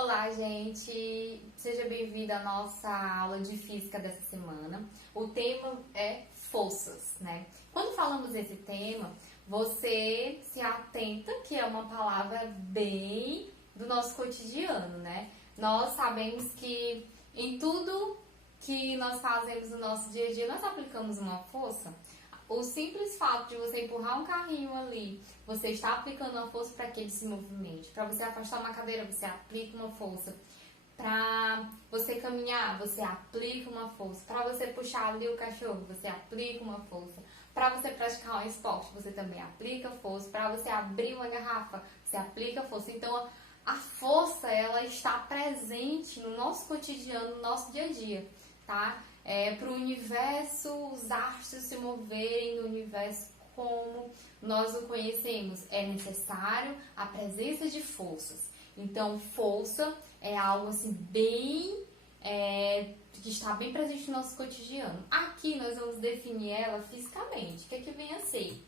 Olá, gente! Seja bem-vindo à nossa aula de física dessa semana. O tema é forças, né? Quando falamos desse tema, você se atenta que é uma palavra bem do nosso cotidiano, né? Nós sabemos que em tudo que nós fazemos no nosso dia a dia, nós aplicamos uma força. O simples fato de você empurrar um carrinho ali, você está aplicando uma força para que ele se movimente. Para você afastar uma cadeira, você aplica uma força. Para você caminhar, você aplica uma força. Para você puxar ali o cachorro, você aplica uma força. Para você praticar um esporte, você também aplica força. Para você abrir uma garrafa, você aplica força. Então, a força, ela está presente no nosso cotidiano, no nosso dia a dia, tá? Para o universo, os astros se moverem no universo como nós o conhecemos, é necessário a presença de forças. Então, força é algo assim bem que está bem presente no nosso cotidiano. Aqui nós vamos definir ela fisicamente. O que é que vem a ser?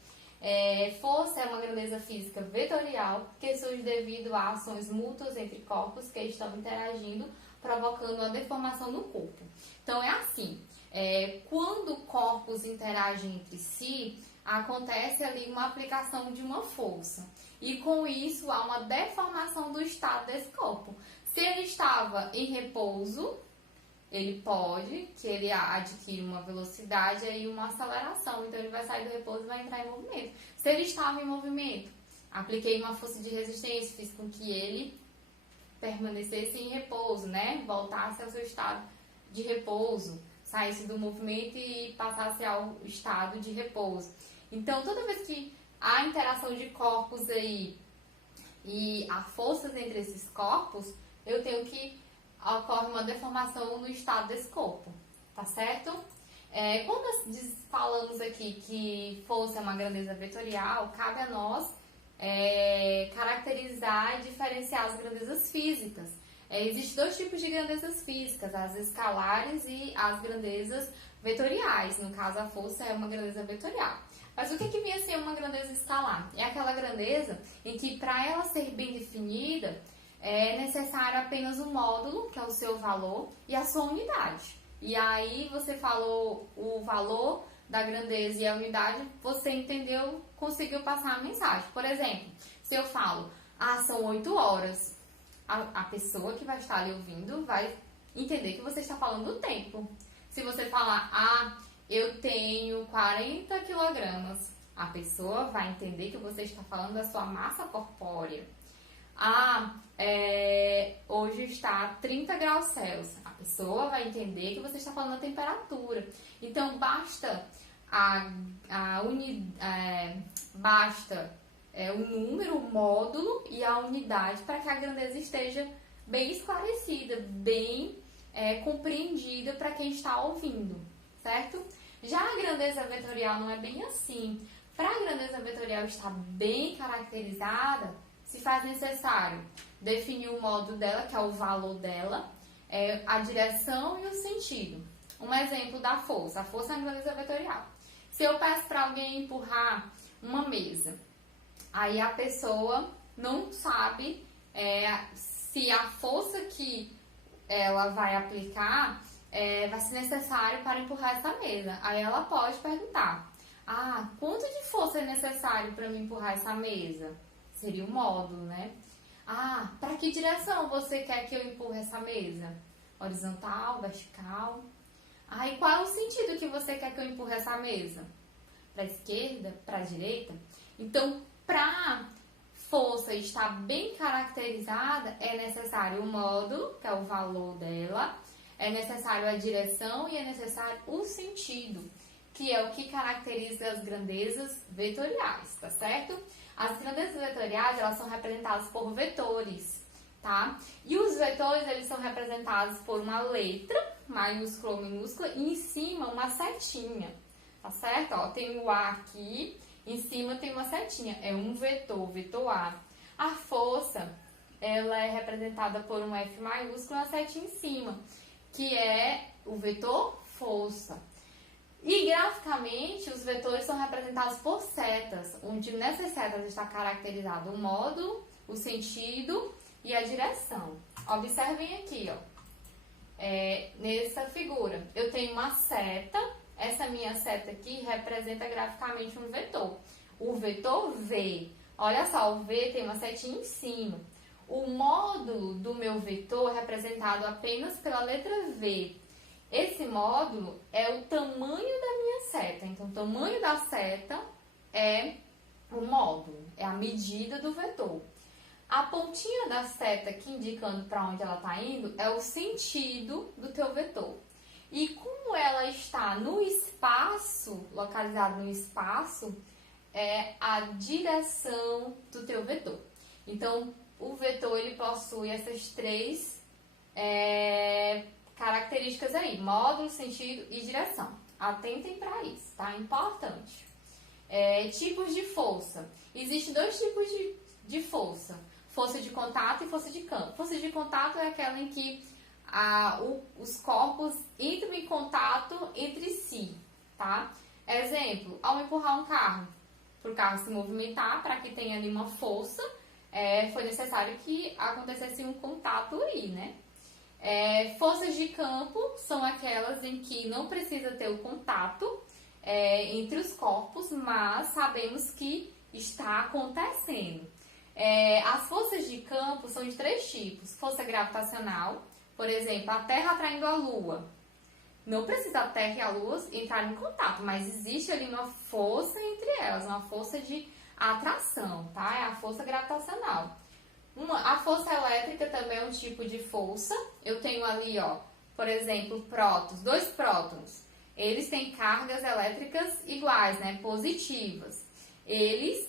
Força é uma grandeza física vetorial que surge devido a ações mútuas entre corpos que estão interagindo, provocando uma deformação no corpo. Então, é assim, quando corpos interagem entre si, acontece ali uma aplicação de uma força. E com isso, há uma deformação do estado desse corpo. Se ele estava em repouso, ele pode que ele adquira uma velocidade e uma aceleração. Então, ele vai sair do repouso e vai entrar em movimento. Se ele estava em movimento, apliquei uma força de resistência, fiz com que ele permanecesse em repouso, né? Voltasse ao seu estado de repouso, saísse do movimento e passasse ao estado de repouso. Então, toda vez que há interação de corpos aí e há forças entre esses corpos, eu tenho que ocorre uma deformação no estado desse corpo, tá certo? Quando nós falamos aqui que força é uma grandeza vetorial, cabe a nós caracterizar e diferenciar as grandezas físicas. Existem dois tipos de grandezas físicas, as escalares e as grandezas vetoriais. No caso, a força é uma grandeza vetorial. Mas o que vem a ser uma grandeza escalar? É aquela grandeza em que, para ela ser bem definida, é necessário apenas um módulo, que é o seu valor, e a sua unidade. E aí você falou o valor da grandeza e a unidade, você entendeu, conseguiu passar a mensagem. Por exemplo, se eu falo, são 8 horas, a pessoa que vai estar ali ouvindo vai entender que você está falando do tempo. Se você falar, eu tenho 40 quilogramas, a pessoa vai entender que você está falando da sua massa corpórea. Hoje está 30 graus Celsius. A pessoa vai entender que você está falando da temperatura. Então, basta o número, o módulo e a unidade para que a grandeza esteja bem esclarecida, bem compreendida para quem está ouvindo, certo? Já a grandeza vetorial não é bem assim. Para a grandeza vetorial estar bem caracterizada, se faz necessário definir o módulo dela, que é o valor dela, a direção e o sentido. Um exemplo da força. A força é uma grandeza vetorial. Se eu peço para alguém empurrar uma mesa, aí a pessoa não sabe se a força que ela vai aplicar vai ser necessário para empurrar essa mesa. Aí ela pode perguntar, quanto de força é necessário para me empurrar essa mesa? Seria o módulo, né? Para que direção você quer que eu empurre essa mesa? Horizontal, vertical? E qual é o sentido que você quer que eu empurre essa mesa? Para a esquerda? Para a direita? Então, para força estar bem caracterizada, é necessário o módulo, que é o valor dela, é necessário a direção e é necessário o sentido, que é o que caracteriza as grandezas vetoriais, tá certo? As grandezas vetoriais, elas são representadas por vetores, tá? E os vetores, eles são representados por uma letra, maiúscula ou minúscula, e em cima uma setinha, tá certo? Tem o A aqui, em cima tem uma setinha, é um vetor, vetor A. A força, ela é representada por um F maiúsculo e uma setinha em cima, que é o vetor força. E graficamente, os vetores são representados por setas, onde nessas setas está caracterizado o módulo, o sentido e a direção, Observem aqui, ó. Nessa figura, eu tenho uma seta. Essa minha seta aqui representa graficamente um vetor. O vetor V. Olha só, o V tem uma setinha em cima. O módulo do meu vetor é representado apenas pela letra V. Esse módulo é o tamanho da minha seta. Então, o tamanho da seta é o módulo, é a medida do vetor. A pontinha da seta aqui indicando para onde ela está indo é o sentido do teu vetor. E como ela está no espaço, localizada no espaço, é a direção do teu vetor. Então, o vetor ele possui essas três características aí: módulo, sentido e direção. Atentem para isso, tá? Importante. Tipos de força. Existem dois tipos de força: força de contato e força de campo. Força de contato é aquela em que os corpos entram em contato entre si, tá? Exemplo, ao empurrar um carro, para o carro se movimentar, para que tenha ali uma força, foi necessário que acontecesse um contato aí, né? Forças de campo são aquelas em que não precisa ter o contato entre os corpos, mas sabemos que está acontecendo. As forças de campo são de três tipos: força gravitacional, por exemplo, a Terra atraindo a Lua. Não precisa a Terra e a Lua entrar em contato, mas existe ali uma força entre elas, uma força de atração, tá? É a força gravitacional. A força elétrica também é um tipo de força. Eu tenho ali, ó, por exemplo, prótons, dois prótons. Eles têm cargas elétricas iguais, né? Positivas. Eles,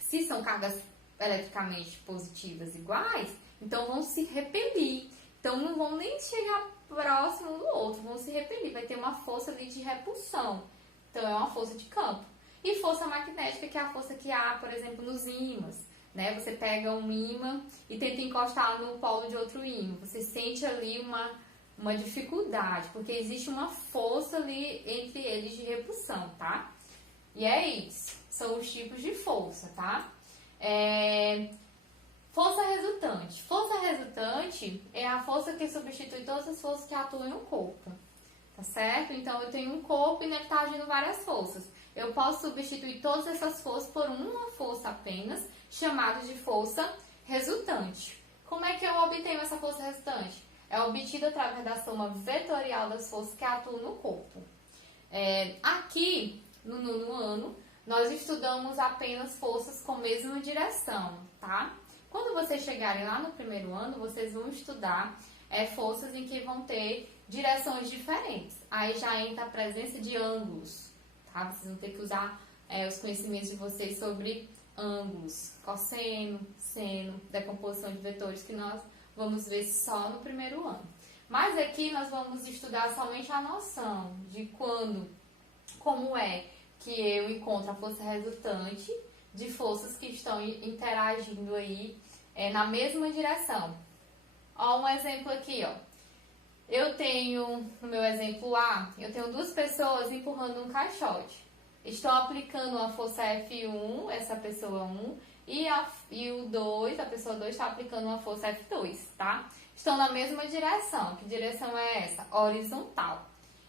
se são cargas eletricamente positivas iguais, então vão se repelir. Então não vão nem chegar próximo um do outro, vão se repelir. Vai ter uma força ali de repulsão. Então é uma força de campo. E força magnética, que é a força que há, por exemplo, nos ímãs, né? Você pega um ímã e tenta encostar no polo de outro ímã. Você sente ali uma dificuldade, porque existe uma força ali entre eles de repulsão, tá? E é isso. São os tipos de força, tá? Força resultante. Força resultante é a força que substitui todas as forças que atuam em um corpo, tá certo? Então, eu tenho um corpo e nele está agindo várias forças. Eu posso substituir todas essas forças por uma força apenas, chamada de força resultante. Como é que eu obtenho essa força resultante? É obtida através da soma vetorial das forças que atuam no corpo. Aqui, no nono ano, nós estudamos apenas forças com mesma direção, tá? Quando vocês chegarem lá no primeiro ano, vocês vão estudar forças em que vão ter direções diferentes. Aí já entra a presença de ângulos, tá? Vocês vão ter que usar os conhecimentos de vocês sobre ângulos, cosseno, seno, decomposição de vetores, que nós vamos ver só no primeiro ano. Mas aqui nós vamos estudar somente a noção de como é que eu encontro a força resultante de forças que estão interagindo aí na mesma direção. Ó, um exemplo aqui, ó. Eu tenho, no meu exemplo A, eu tenho duas pessoas empurrando um caixote. Estou aplicando uma força F1, essa pessoa 1, e o 2, a pessoa 2 está aplicando uma força F2, tá? Estão na mesma direção. Que direção é essa? Horizontal.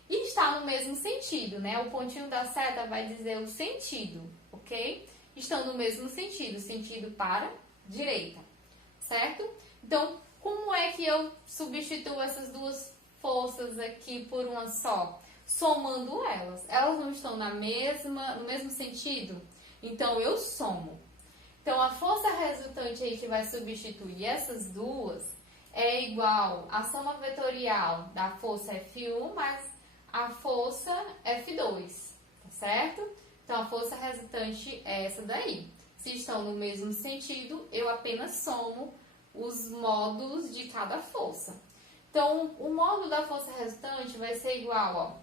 E está no mesmo sentido, né? O pontinho da seta vai dizer o sentido, ok? Estão no mesmo sentido, sentido para direita, certo? Então, como é que eu substituo essas duas forças aqui por uma só? Somando elas. Elas não estão no mesmo sentido? Então, eu somo. Então, a força resultante aí que vai substituir essas duas é igual à soma vetorial da força F1 mais a força F2, tá certo? Então, a força resultante é essa daí. Se estão no mesmo sentido, eu apenas somo os módulos de cada força. Então, o módulo da força resultante vai ser igual,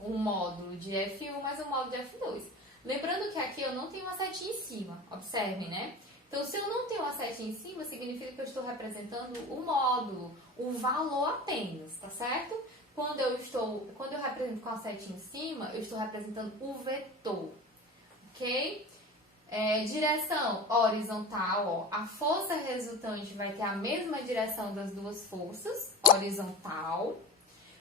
ó, o módulo de F1 mais o módulo de F2. Lembrando que aqui eu não tenho uma setinha em cima, observem, né? Então, se eu não tenho uma setinha em cima, significa que eu estou representando o módulo, o valor apenas, tá certo? Quando eu represento com a setinha em cima, eu estou representando o vetor, ok? Direção horizontal, ó, a força resultante vai ter a mesma direção das duas forças, horizontal.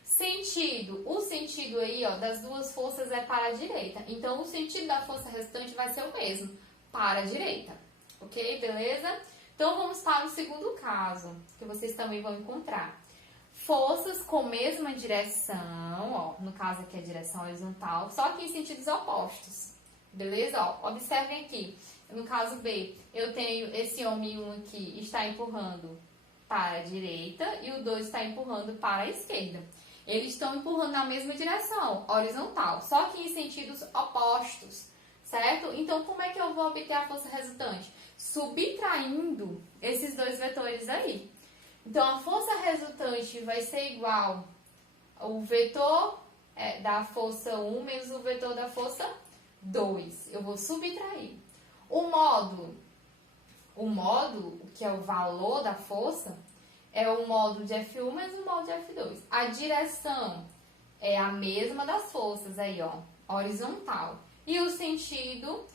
Sentido, o sentido aí, ó, das duas forças é para a direita. Então, o sentido da força resultante vai ser o mesmo, para a direita. Ok? Beleza? Então, vamos para o segundo caso, que vocês também vão encontrar. Forças com mesma direção, ó, no caso aqui é direção horizontal, só que em sentidos opostos. Beleza? Ó, observem aqui. No caso B, eu tenho esse homem 1 aqui está empurrando para a direita e o 2 está empurrando para a esquerda. Eles estão empurrando na mesma direção, horizontal, só que em sentidos opostos, certo? Então, como é que eu vou obter a força resultante? Subtraindo esses dois vetores aí. Então, a força resultante vai ser igual ao vetor da força 1 menos o vetor da força 2. Eu vou subtrair. O módulo, que é o valor da força, é o módulo de F1 menos o módulo de F2. A direção é a mesma das forças aí, ó, horizontal. E o sentido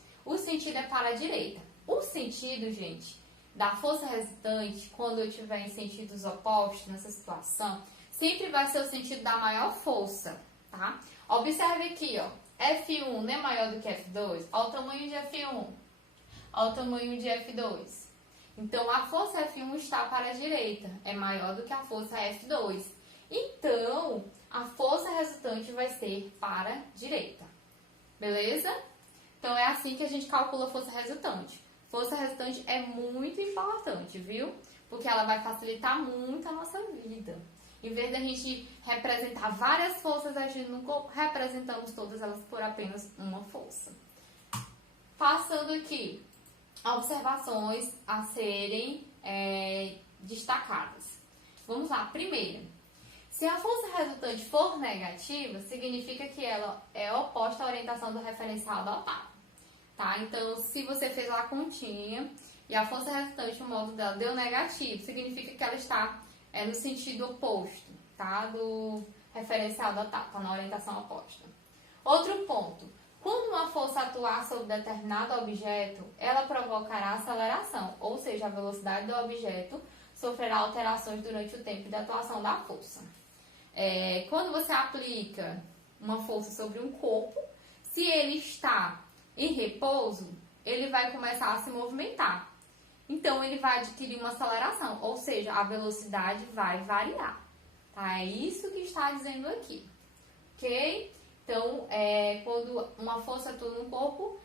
é para a direita. O sentido, gente, da força resultante, quando eu estiver em sentidos opostos nessa situação, sempre vai ser o sentido da maior força, tá? Observe aqui, ó, F1 não é maior do que F2? Olha o tamanho de F1, olha o tamanho de F2. Então, a força F1 está para a direita, é maior do que a força F2. Então, a força resultante vai ser para a direita. Beleza? Então, é assim que a gente calcula a força resultante. Força resultante é muito importante, viu? Porque ela vai facilitar muito a nossa vida. Em vez da gente representar várias forças agindo no corpo, representamos todas elas por apenas uma força. Passando aqui, observações a serem destacadas. Vamos lá, primeira. Se a força resultante for negativa, significa que ela é oposta à orientação do referencial adotado. Tá? Então, se você fez lá a continha e a força resultante, o módulo dela deu negativo, significa que ela está no sentido oposto, tá? Do referencial adotado, tá na orientação oposta. Outro ponto. Quando uma força atuar sobre determinado objeto, ela provocará aceleração, ou seja, a velocidade do objeto sofrerá alterações durante o tempo de atuação da força. Quando você aplica uma força sobre um corpo, se ele está em repouso, ele vai começar a se movimentar. Então, ele vai adquirir uma aceleração, ou seja, a velocidade vai variar. Tá? É isso que está dizendo aqui. Ok? Então, quando uma força atua no corpo,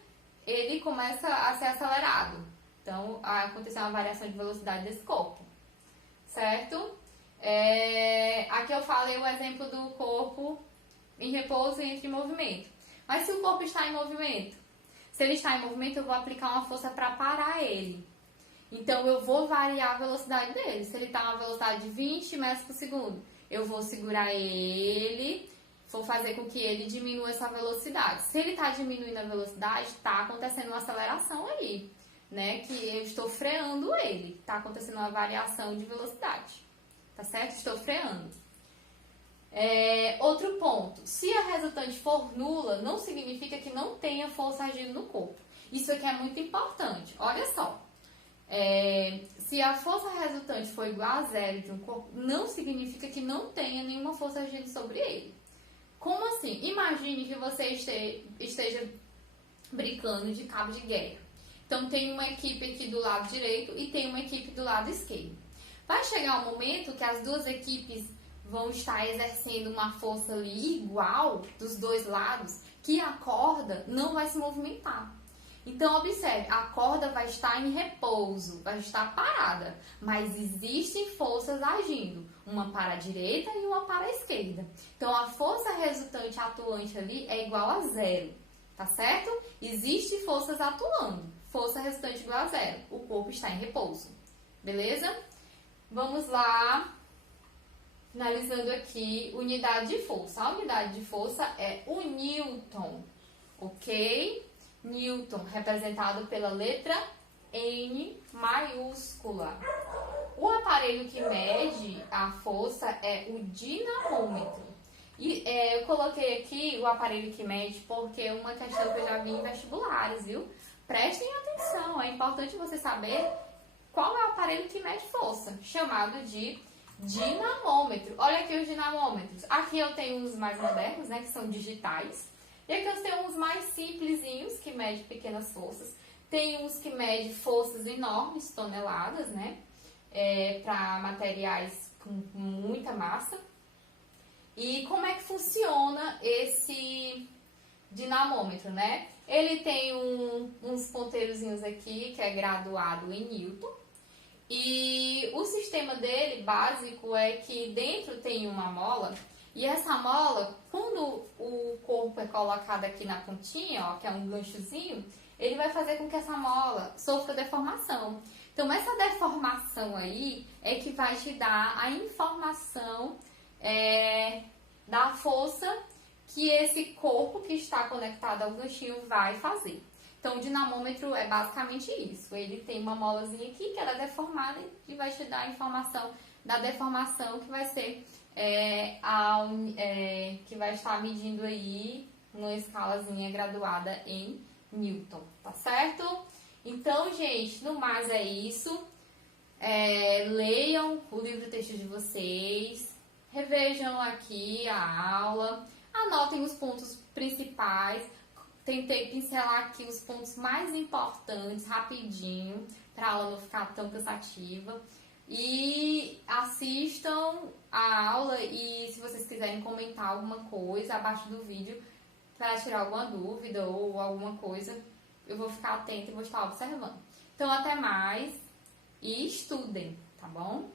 ele começa a ser acelerado. Então, aconteceu uma variação de velocidade desse corpo. Certo? Aqui eu falei o exemplo do corpo em repouso e entre movimento. Mas se o corpo está em movimento, se ele está em movimento, eu vou aplicar uma força para parar ele. Então, eu vou variar a velocidade dele. Se ele está na velocidade de 20 metros por segundo, eu vou segurar ele, vou fazer com que ele diminua essa velocidade. Se ele está diminuindo a velocidade, está acontecendo uma aceleração aí, né? Que eu estou freando ele. Está acontecendo uma variação de velocidade. Tá certo? Estou freando. Outro ponto. Se a resultante for nula, não significa que não tenha força agindo no corpo. Isso aqui é muito importante. Olha só. Se a força resultante for igual a zero de um corpo, não significa que não tenha nenhuma força agindo sobre ele. Como assim? Imagine que você esteja brincando de cabo de guerra. Então, tem uma equipe aqui do lado direito e tem uma equipe do lado esquerdo. Vai chegar um momento que as duas equipes vão estar exercendo uma força ali igual dos dois lados, que a corda não vai se movimentar. Então, observe, a corda vai estar em repouso, vai estar parada, mas existem forças agindo, uma para a direita e uma para a esquerda. Então, a força resultante atuante ali é igual a zero, tá certo? Existem forças atuando, força resultante igual a zero, o corpo está em repouso, beleza? Vamos lá, finalizando aqui, unidade de força. A unidade de força é o Newton, ok? Newton, representado pela letra N maiúscula. O aparelho que mede a força é o dinamômetro. E eu coloquei aqui o aparelho que mede porque é uma questão que eu já vi em vestibulares, viu? prestem atenção, é importante você saber qual é o aparelho que mede força, chamado de dinamômetro. Olha aqui os dinamômetros. Aqui eu tenho uns mais modernos, né, que são digitais. E aqui eu tenho uns mais simplesinhos, que medem pequenas forças. Tem uns que medem forças enormes, toneladas, né, para materiais com muita massa. E como é que funciona esse dinamômetro, né? Ele tem uns ponteirozinhos aqui, que é graduado em Newton. E o sistema dele, básico, é que dentro tem uma mola. E essa mola, quando o corpo é colocado aqui na pontinha, ó, que é um ganchozinho, ele vai fazer com que essa mola sofra deformação. Então, essa deformação aí é que vai te dar a informação da força que esse corpo que está conectado ao ganchinho vai fazer. Então, o dinamômetro é basicamente isso. Ele tem uma molazinha aqui que ela é deformada e vai te dar a informação da deformação que vai ser que vai estar medindo aí numa escalazinha graduada em Newton, tá certo? Então, gente, no mais é isso. Leiam o livro-texto de vocês, revejam aqui a aula, anotem os pontos principais. Tentei pincelar aqui os pontos mais importantes rapidinho, para a aula não ficar tão cansativa. E assistam a aula e se vocês quiserem comentar alguma coisa abaixo do vídeo para tirar alguma dúvida ou alguma coisa, eu vou ficar atenta e vou estar observando. Então, até mais e estudem, tá bom?